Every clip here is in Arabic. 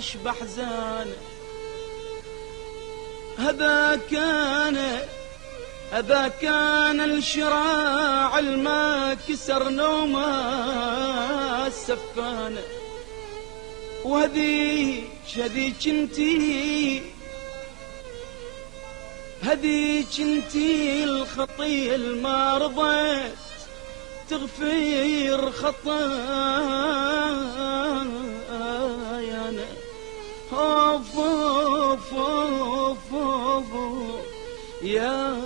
عاش بحزان. هذا كان الشراع الما كسر نومه السفان. هذيك انتي الخطية الما رضيت تغفير خطايانا. اوف اوف اوف اوف يا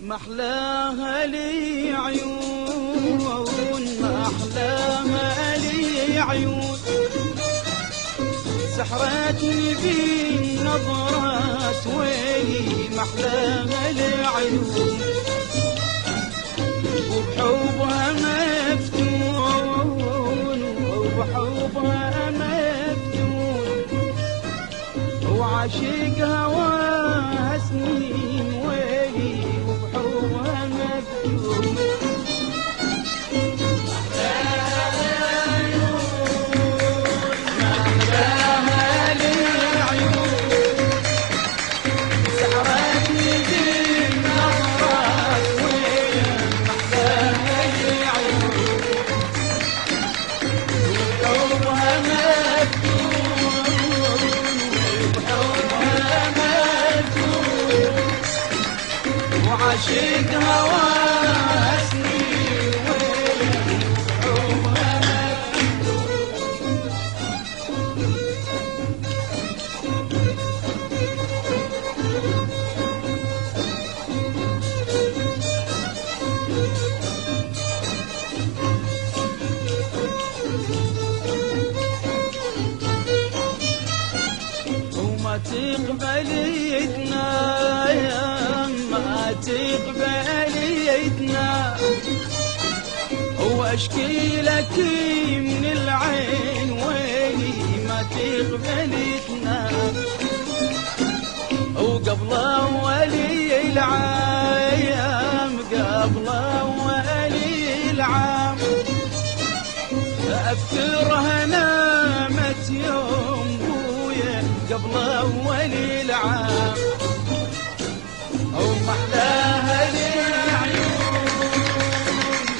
محلاها لي عيون، محلاها لي عيون، سحرتني بالنظرات ويلي محلاها لي عيون، وبحبها مفتون وبحبها مفتون، وعاشق هواها سنين ويلي وبحبها مفتون. عاشق هواها سنين ويلي وبحبها وما تقبلتنا ما تقبلتنا، واشكي لك من العين ويلي ما تقبلتنا، وقبل ولي العام قبل ولي العام اذكرها نامت يوم بويا قبل ولي العام. أو محلاها لي عيون،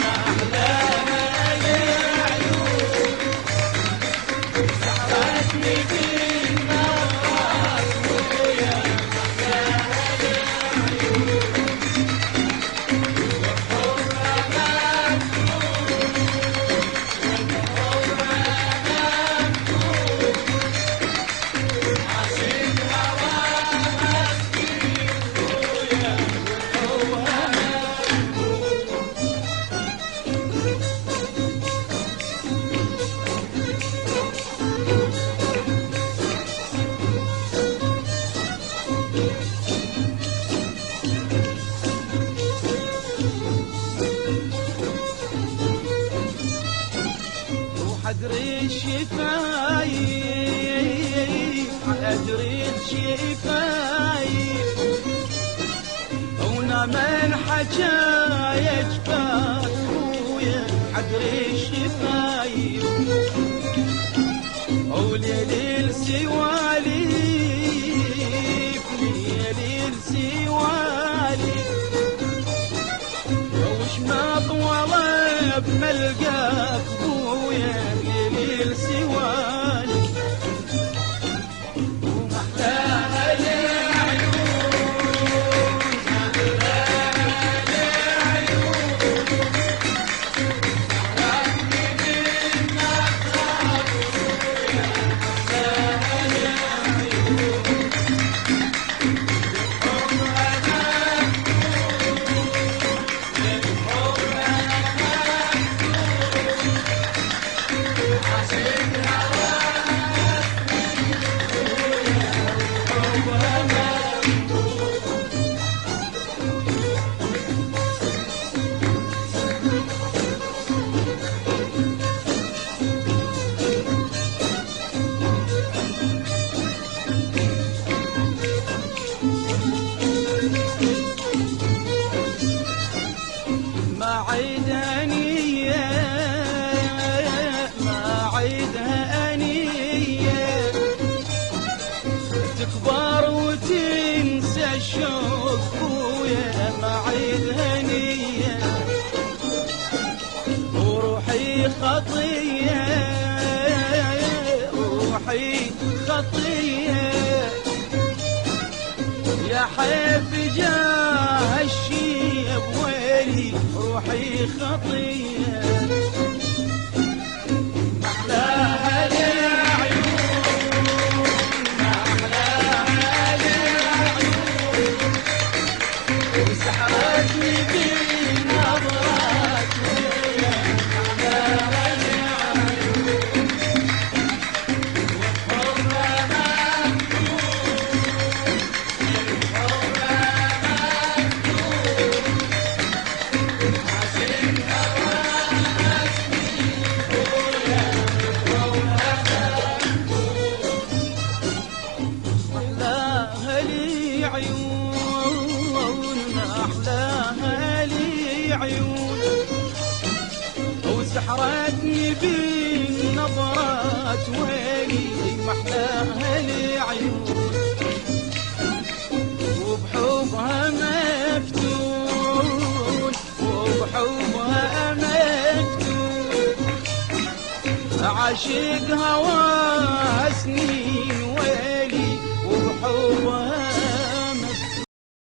محلاها لي عيون، سحرتني بالنظرات ويا محلاها لي عيون، وبحبها مفتون، عاشق هواها سنين أدري الشفايف أدري الشفايف هنا من حكاية جفاك خويا أدري الشفايف وليل سواليف ليل سواليف وش ما طول بملقاك خويا ليل سواليف ومحلاها لي عيون محلاها لي عيون سحرتني بالنظرات خويا محلاها لي عيون بحبها خطية روحي خطية يا حيف جاه الشيب ويلي روحي خطية محلاها للعيون محلاها للعيون وسحرتني بنظرات محلاها للعيون وحبها محلاها لي عيون محلاها لي عيون وسحرتني بالنظرات ويلي محلاها لي عيون وبحبها مفتون وبحبها مفتون عاشقها واسني